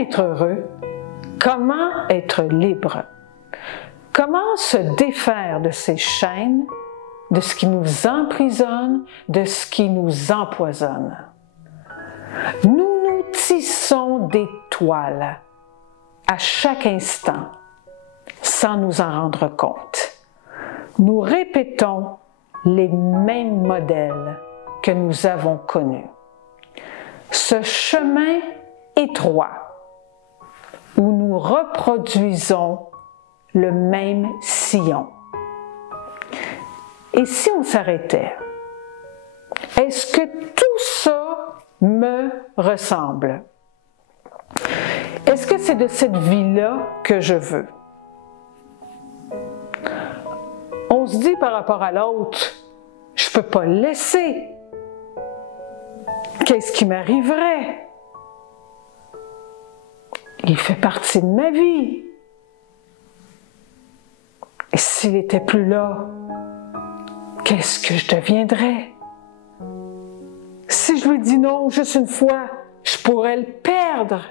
être heureux? Comment être libre? Comment se défaire de ces chaînes, de ce qui nous emprisonne, de ce qui nous empoisonne? Nous nous tissons des toiles à chaque instant, sans nous en rendre compte. Nous répétons les mêmes modèles que nous avons connus. Ce chemin étroit où nous reproduisons le même sillon. Et si on s'arrêtait? Est-ce que tout ça me ressemble? Est-ce que c'est de cette vie-là que je veux? On se dit par rapport à l'autre, je ne peux pas le laisser. Qu'est-ce qui m'arriverait? Il fait partie de ma vie. Et s'il n'était plus là, qu'est-ce que je deviendrais? Si je lui dis non juste une fois, je pourrais le perdre.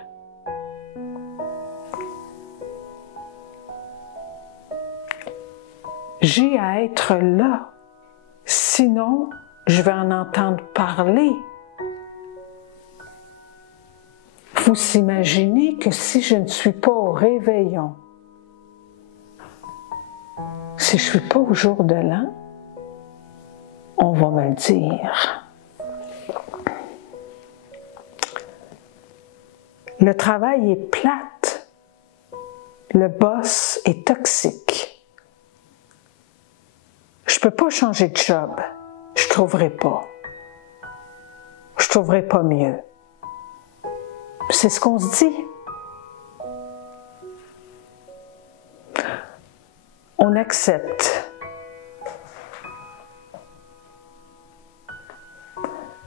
J'ai à être là, sinon je vais en entendre parler. Vous imaginez que si je ne suis pas au réveillon, si je ne suis pas au jour de l'an, on va me le dire. Le travail est plate, le boss est toxique. Je ne peux pas changer de job, je ne trouverai pas. Je ne trouverai pas mieux. C'est ce qu'on se dit. On accepte.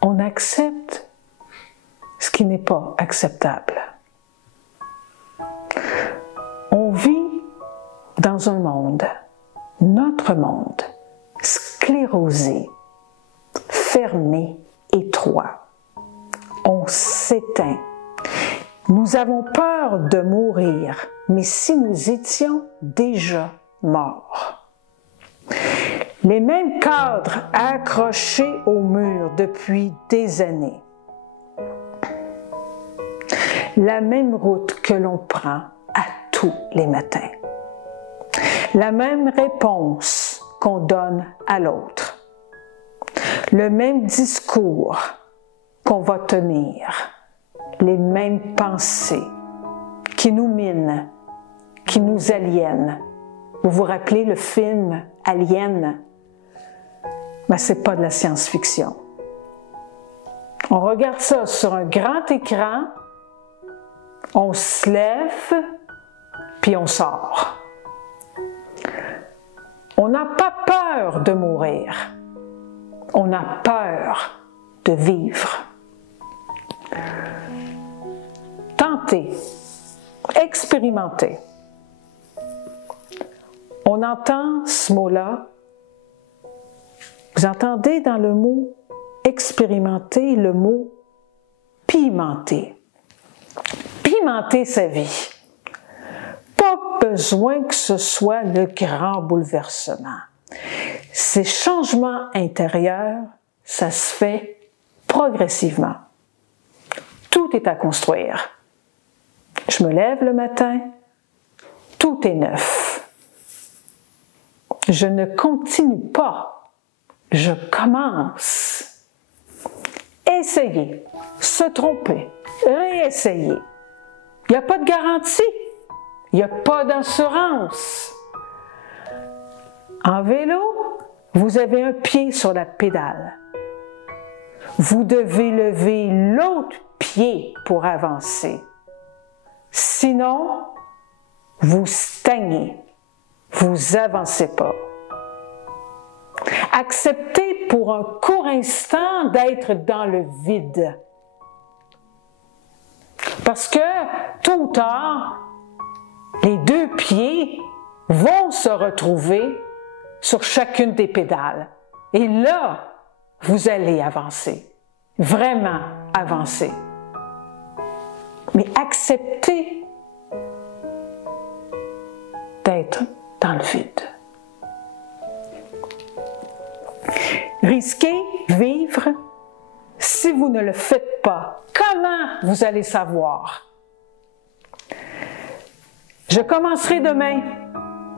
On accepte ce qui n'est pas acceptable. On vit dans un monde, notre monde, sclérosé, fermé, étroit. On s'éteint. Nous avons peur de mourir, mais si nous étions déjà morts. Les mêmes cadres accrochés au mur depuis des années. La même route que l'on prend à tous les matins. La même réponse qu'on donne à l'autre. Le même discours qu'on va tenir. Les mêmes pensées qui nous minent, qui nous aliènent. Vous vous rappelez le film Alien? Mais ce n'est pas de la science-fiction. On regarde ça sur un grand écran, on se lève, puis on sort. On n'a pas peur de mourir. On a peur de vivre. Tentez, expérimentez. On entend ce mot-là. Vous entendez dans le mot expérimenter le mot pimenter. Pimenter sa vie. Pas besoin que ce soit le grand bouleversement. Ces changements intérieurs, ça se fait progressivement. Tout est à construire. Je me lève le matin, tout est neuf. Je ne continue pas, je commence. Essayez, se tromper, réessayer. Il n'y a pas de garantie, il n'y a pas d'assurance. En vélo, vous avez un pied sur la pédale. Vous devez lever l'autre pied pour avancer. Sinon, vous stagnez, vous avancez pas. Acceptez pour un court instant d'être dans le vide. Parce que, tôt ou tard, les deux pieds vont se retrouver sur chacune des pédales. Et là, vous allez avancer. Vraiment avancer. mais acceptez d'être dans le vide. Risquez vivre. Si vous ne le faites pas, comment vous allez savoir? Je commencerai demain.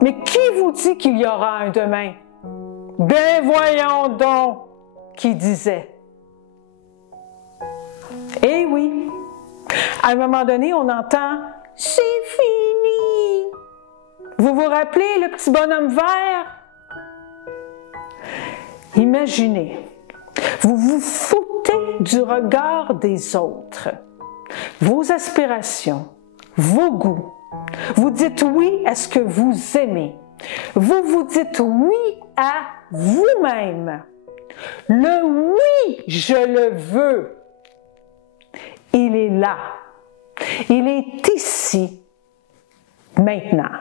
Mais qui vous dit qu'il y aura un demain? Ben voyons donc, qui disait. Eh oui, à un moment donné, on entend « C'est fini ». Vous vous rappelez le petit bonhomme vert? Imaginez, vous vous foutez du regard des autres, vos aspirations, vos goûts. Vous dites oui à ce que vous aimez. Vous vous dites oui à vous-même. Le oui, je le veux. Il est là. Il est ici, maintenant.